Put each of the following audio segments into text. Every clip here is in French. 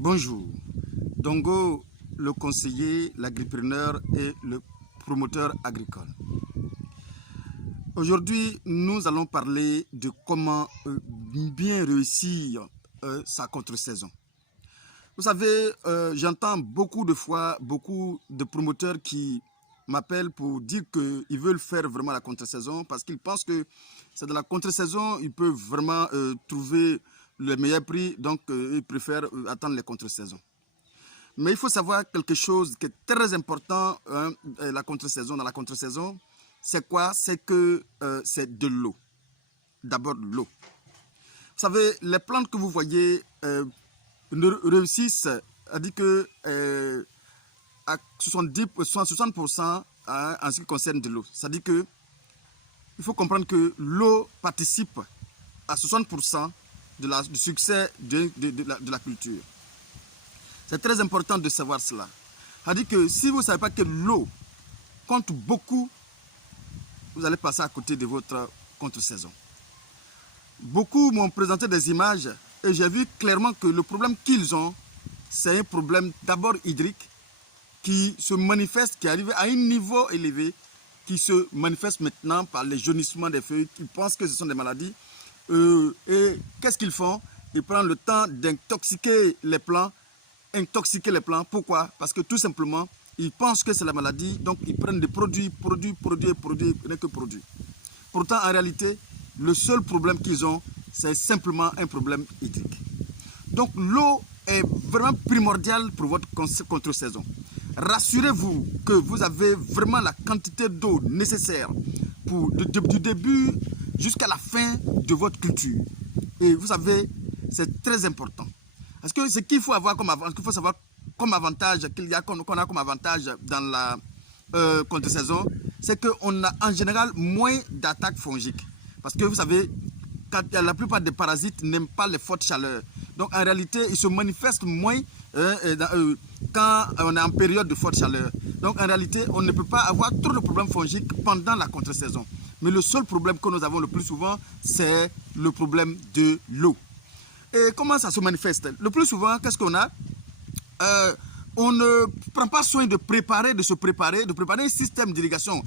Bonjour, Dongo, le conseiller, l'agripreneur et le promoteur agricole. Aujourd'hui, nous allons parler de comment bien réussir sa contre-saison. Vous savez, j'entends beaucoup de fois, beaucoup de promoteurs qui m'appellent pour dire qu'ils veulent faire vraiment la contre-saison parce qu'ils pensent que c'est de la contre-saison, ils peuvent vraiment trouver le meilleur prix, donc ils préfèrent attendre les contre-saisons. Mais il faut savoir quelque chose qui est très important dans la contre-saison, c'est quoi? C'est que c'est de l'eau. D'abord l'eau. Vous savez, les plantes que vous voyez réussissent, à dire que à 60% en ce qui concerne de l'eau. C'est-à-dire que il faut comprendre que l'eau participe à 60% du succès de la culture. C'est très important de savoir cela. C'est-à-dire que si vous ne savez pas que l'eau compte beaucoup, vous allez passer à côté de votre contre-saison. Beaucoup m'ont présenté des images et j'ai vu clairement que le problème qu'ils ont, c'est un problème d'abord hydrique qui se manifeste, qui arrive à un niveau élevé, qui se manifeste maintenant par les jaunissements des feuilles, qui pensent que ce sont des maladies. Et qu'est-ce qu'ils font? Ils prennent le temps d'intoxiquer les plants. Pourquoi? Parce que tout simplement, ils pensent que c'est la maladie, donc ils prennent des produits, rien que produits. Pourtant, en réalité, le seul problème qu'ils ont, c'est simplement un problème hydrique. Donc l'eau est vraiment primordiale pour votre contre-saison. Rassurez-vous que vous avez vraiment la quantité d'eau nécessaire pour du début jusqu'à la fin de votre culture. Et vous savez, c'est très important. Parce que ce qu'il faut avoir savoir comme avantage, qu'on a comme avantage dans la contre-saison, c'est qu'on a en général moins d'attaques fongiques. Parce que vous savez, la plupart des parasites n'aiment pas les fortes chaleurs. Donc en réalité, ils se manifestent moins quand on est en période de forte chaleur. Donc en réalité, on ne peut pas avoir trop de problèmes fongiques pendant la contre-saison. Mais le seul problème que nous avons le plus souvent, c'est le problème de l'eau. Et comment ça se manifeste? Le plus souvent, qu'est-ce qu'on a? On ne prend pas soin de préparer un système d'irrigation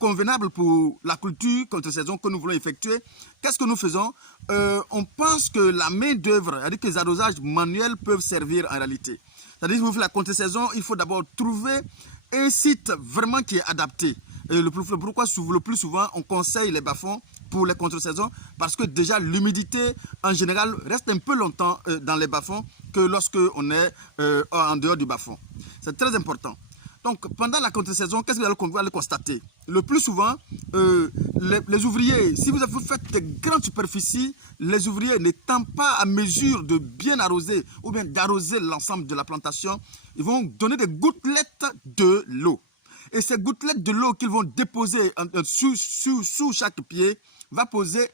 convenable pour la culture contre-saison que nous voulons effectuer. Qu'est-ce que nous faisons? On pense que la main-d'œuvre, c'est-à-dire que les arrosages manuels peuvent servir en réalité. C'est-à-dire que vous faites la contre-saison, il faut d'abord trouver un site vraiment qui est adapté. Et pourquoi le plus souvent on conseille les bas-fonds pour les contre-saisons? Parce que déjà l'humidité en général reste un peu longtemps dans les bas-fonds que lorsque on est en dehors du bas-fond. C'est très important. Donc pendant la contre-saison, qu'est-ce que vous allez constater? Le plus souvent, les ouvriers, si vous faites de grandes superficies, les ouvriers n'étant pas à mesure de bien arroser ou bien d'arroser l'ensemble de la plantation, ils vont donner des gouttelettes de l'eau. Et ces gouttelettes de l'eau qu'ils vont déposer sous chaque pied va poser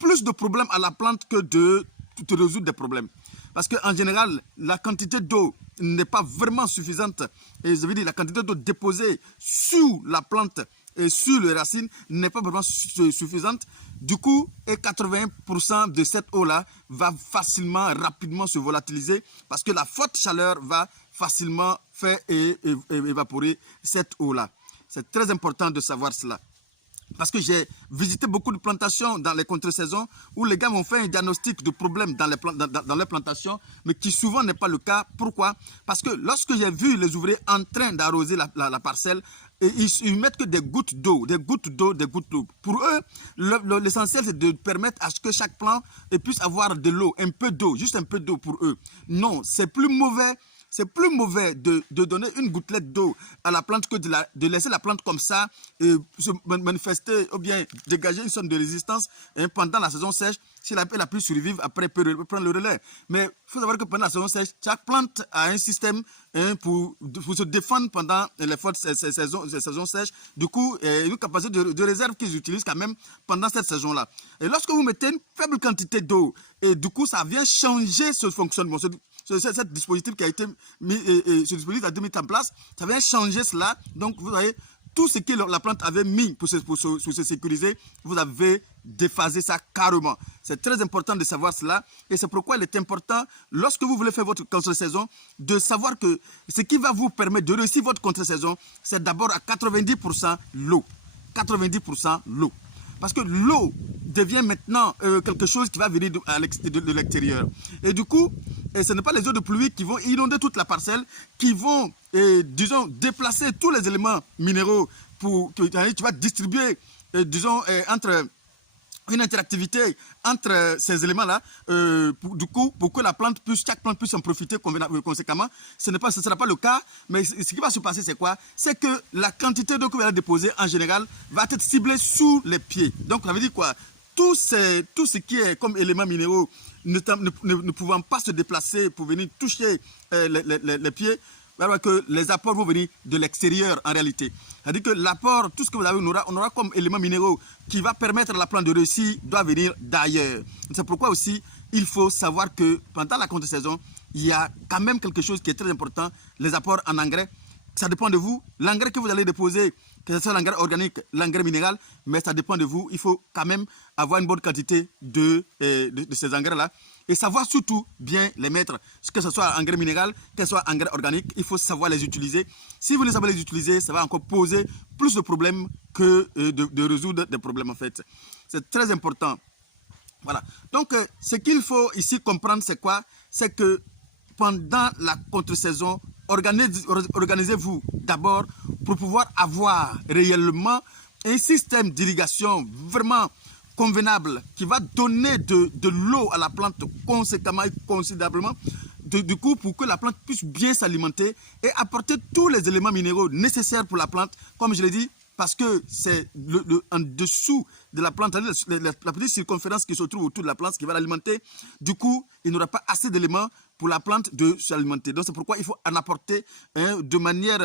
plus de problèmes à la plante que de résoudre des problèmes. Parce qu'en général, la quantité d'eau n'est pas vraiment suffisante. Et je veux dire, la quantité d'eau déposée sous la plante et sur les racines n'est pas vraiment suffisante. Du coup, 80% de cette eau-là va rapidement se volatiliser parce que la forte chaleur va facilement faire évaporer cette eau-là. C'est très important de savoir cela. Parce que j'ai visité beaucoup de plantations dans les contre-saisons où les gars m'ont fait un diagnostic de problèmes dans les plantations, mais qui souvent n'est pas le cas. Pourquoi? Parce que lorsque j'ai vu les ouvriers en train d'arroser la parcelle, et ils mettent que des gouttes d'eau. Pour eux, l'essentiel c'est de permettre à ce que chaque plant puisse avoir de l'eau, un peu d'eau, juste un peu d'eau pour eux. Non, c'est plus mauvais. C'est plus mauvais de donner une gouttelette d'eau à la plante que de laisser la plante comme ça se manifester ou bien dégager une sorte de résistance pendant la saison sèche. Si elle a pu survivre, après elle peut prendre le relais. Mais il faut savoir que pendant la saison sèche, chaque plante a un système pour se défendre pendant les fortes saisons sèches. Du coup, une capacité de réserve qu'ils utilisent quand même pendant cette saison-là. Et lorsque vous mettez une faible quantité d'eau, et du coup, ça vient changer ce fonctionnement. Ce dispositif qui a été mis, ce dispositif a été mis en place, ça vient changer cela. Donc, vous voyez, tout ce que la plante avait mis pour se sécuriser, vous avez déphaser ça carrément. C'est très important de savoir cela et c'est pourquoi il est important, lorsque vous voulez faire votre contre-saison, de savoir que ce qui va vous permettre de réussir votre contre-saison, c'est d'abord à 90% l'eau. 90% l'eau. Parce que l'eau devient maintenant quelque chose qui va venir de l'extérieur. Et du coup, ce n'est pas les eaux de pluie qui vont inonder toute la parcelle, qui vont, disons, déplacer tous les éléments minéraux pour que tu vas distribuer, disons, entre une interactivité entre ces éléments-là, pour que la plante puisse, chaque plante puisse en profiter conséquemment. Ce ne sera pas le cas, mais ce qui va se passer, c'est quoi? C'est que la quantité d'eau que vous allez déposer, en général, va être ciblée sous les pieds. Donc, ça veut dire quoi? Tout ce qui est comme éléments minéraux ne pouvant pas se déplacer pour venir toucher les pieds, alors que les apports vont venir de l'extérieur en réalité. C'est-à-dire que l'apport, tout ce que vous avez, on aura comme éléments minéraux qui va permettre à la plante de réussir, doit venir d'ailleurs. C'est pourquoi aussi, il faut savoir que pendant la contre-saison, il y a quand même quelque chose qui est très important, les apports en engrais. Ça dépend de vous. L'engrais que vous allez déposer, que ce soit l'engrais organique, l'engrais minéral, mais ça dépend de vous. Il faut quand même avoir une bonne quantité de ces engrais-là. Et savoir surtout bien les mettre, que ce soit engrais minéral, que ce soit engrais organique, il faut savoir les utiliser. Si vous ne savez les utiliser, ça va encore poser plus de problèmes que de résoudre des problèmes en fait. C'est très important. Voilà. Donc, ce qu'il faut ici comprendre, c'est quoi? C'est que pendant la contre-saison, organisez-vous d'abord pour pouvoir avoir réellement un système d'irrigation vraiment convenable qui va donner de l'eau à la plante conséquemment et considérablement, du coup pour que la plante puisse bien s'alimenter et apporter tous les éléments minéraux nécessaires pour la plante, comme je l'ai dit, parce que c'est en dessous de la plante, la petite circonférence qui se trouve autour de la plante qui va l'alimenter. Du coup, il n'aura pas assez d'éléments pour la plante de s'alimenter. Donc c'est pourquoi il faut en apporter de manière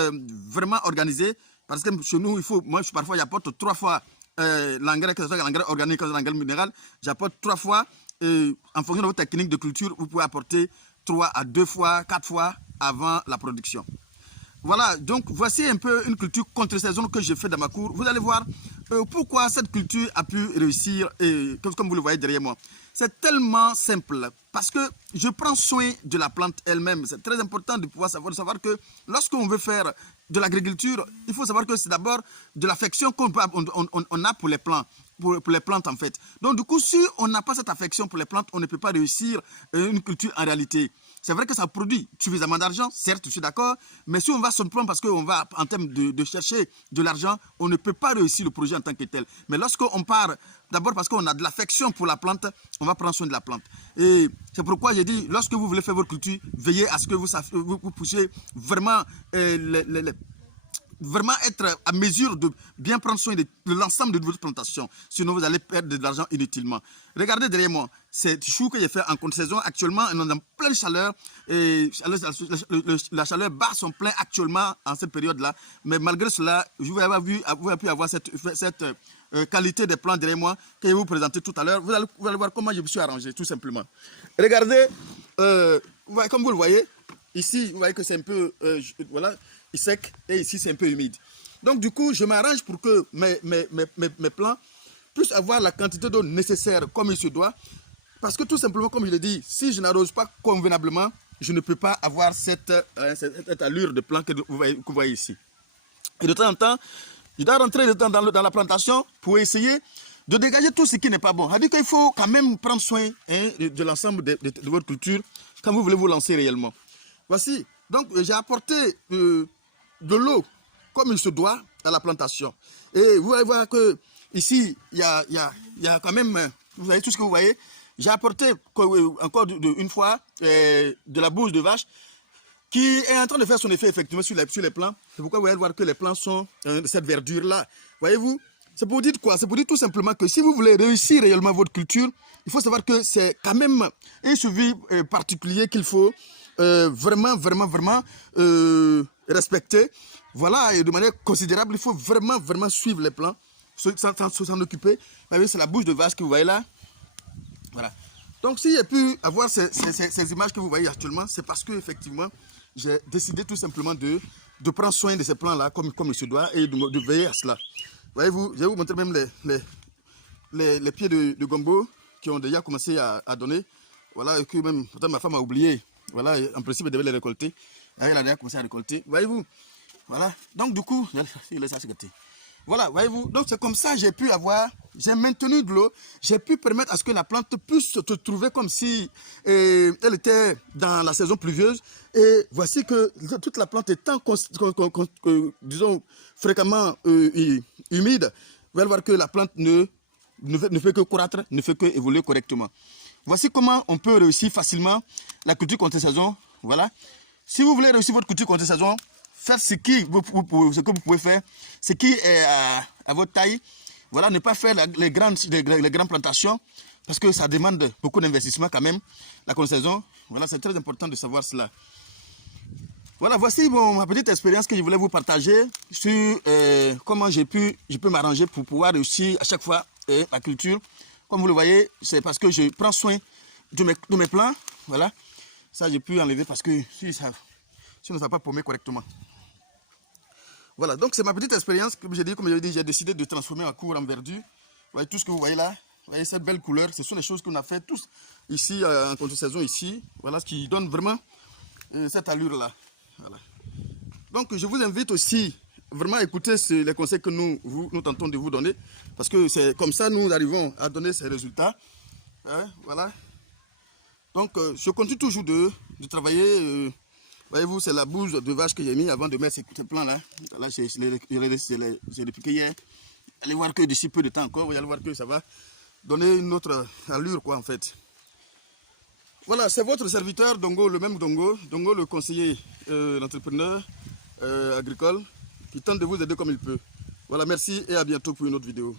vraiment organisée, parce que chez nous, moi parfois j'apporte 3 fois l'engrais, que ce soit l'engrais organique, que ce soit l'engrais minéral, j'apporte 3 fois. En fonction de votre technique de culture, vous pouvez apporter 3 à 2 fois, 4 fois avant la production. Voilà, donc voici un peu une culture contre-saison que j'ai fait dans ma cour. Vous allez voir pourquoi cette culture a pu réussir, et comme vous le voyez derrière moi. C'est tellement simple, parce que je prends soin de la plante elle-même. C'est très important de pouvoir savoir que lorsqu'on veut faire de l'agriculture, il faut savoir que c'est d'abord de l'affection qu'on a pour les plants. Pour les plantes en fait. Donc du coup, si on n'a pas cette affection pour les plantes, on ne peut pas réussir une culture en réalité. C'est vrai que ça produit suffisamment d'argent, certes, je suis d'accord, mais si on va simplement parce qu'on va en termes de chercher de l'argent, on ne peut pas réussir le projet en tant que tel. Mais lorsqu'on part, d'abord parce qu'on a de l'affection pour la plante, on va prendre soin de la plante. Et c'est pourquoi j'ai dit, lorsque vous voulez faire votre culture, veillez à ce que vous poussiez vraiment vraiment être à mesure de bien prendre soin de l'ensemble de votre plantation. Sinon, vous allez perdre de l'argent inutilement. Regardez derrière moi, c'est chou que j'ai fait en contre-saison. Actuellement, on est en pleine chaleur. Et la chaleur bat son plein actuellement en cette période-là. Mais malgré cela, vous avez pu avoir cette qualité des plants derrière moi que je vais vous présenter tout à l'heure. Vous allez voir comment je me suis arrangé, tout simplement. Regardez, comme vous le voyez, ici, vous voyez que c'est un peu... voilà, sec et ici c'est un peu humide. Donc du coup je m'arrange pour que mes plants puissent avoir la quantité d'eau nécessaire comme il se doit, parce que tout simplement comme je l'ai dit, si je n'arrose pas convenablement, je ne peux pas avoir cette allure de plant que vous voyez ici. Et de temps en temps, je dois rentrer dans la plantation pour essayer de dégager tout ce qui n'est pas bon. C'est-à-dire qu'il faut quand même prendre soin de l'ensemble de votre culture quand vous voulez vous lancer réellement. Voici, donc j'ai apporté de l'eau comme il se doit à la plantation. Et vous allez voir que ici, il y a quand même, vous voyez tout ce que vous voyez. J'ai apporté encore une fois de la bouse de vache qui est en train de faire son effet effectivement sur les plants. C'est pourquoi vous allez voir que les plants sont de cette verdure-là. Voyez-vous, c'est pour dire quoi? C'est pour dire tout simplement que si vous voulez réussir réellement votre culture, il faut savoir que c'est quand même un suivi particulier qu'il faut vraiment respecter. Voilà, et de manière considérable, il faut vraiment suivre les plans, s'en occuper. C'est la bouche de vache que vous voyez là. Voilà. Donc, si j'ai pu avoir ces images que vous voyez actuellement, c'est parce que effectivement, j'ai décidé tout simplement de prendre soin de ces plans-là comme il se doit et de veiller à cela. Voyez-vous, je vais vous montrer même les pieds de gombo qui ont déjà commencé à donner. Voilà, et que même, pourtant ma femme a oublié. Voilà, en principe, elle devait les récolter. Elle a déjà commencé à récolter. Voyez-vous? Voilà. Donc, du coup, il laisse ça se gâter. Voilà, voyez-vous. Donc, c'est comme ça que j'ai maintenu de l'eau. J'ai pu permettre à ce que la plante puisse se trouver comme si elle était dans la saison pluvieuse. Et voici que toute la plante étant, disons, fréquemment humide, vous allez voir que la plante ne fait que croître, ne fait que évoluer correctement. Voici comment on peut réussir facilement la culture contre-saison. Voilà. Si vous voulez réussir votre culture contre-saison, faites ce que vous pouvez faire, ce qui est à votre taille. Voilà, ne pas faire les grandes plantations parce que ça demande beaucoup d'investissement quand même, la contre-saison. Voilà, c'est très important de savoir cela. Voilà, voici ma petite expérience que je voulais vous partager sur comment je peux m'arranger pour pouvoir réussir à chaque fois la culture. Comme vous le voyez, c'est parce que je prends soin de mes plants. Voilà, ça j'ai pu enlever parce que si on ne va pas paumer correctement. Voilà, donc c'est ma petite expérience. Comme j'ai dit, j'ai décidé de transformer ma cour en verdure. Vous voyez tout ce que vous voyez là. Vous voyez cette belle couleur. Ce sont les choses qu'on a fait tous ici en contre-saison ici. Voilà ce qui donne vraiment cette allure là. Voilà. Donc je vous invite aussi vraiment à écouter les conseils que nous tentons de vous donner. Parce que c'est comme ça nous arrivons à donner ces résultats. Hein, voilà. Donc je continue toujours de travailler. Voyez-vous, c'est la bouse de vache que j'ai mis avant de mettre ces plants-là. Là, j'ai dépiqué hier. Allez voir que d'ici peu de temps encore, vous allez voir que ça va donner une autre allure, quoi, en fait. Voilà, c'est votre serviteur Dongo, le même Dongo. Dongo, le conseiller, l'entrepreneur agricole, qui tente de vous aider comme il peut. Voilà, merci et à bientôt pour une autre vidéo.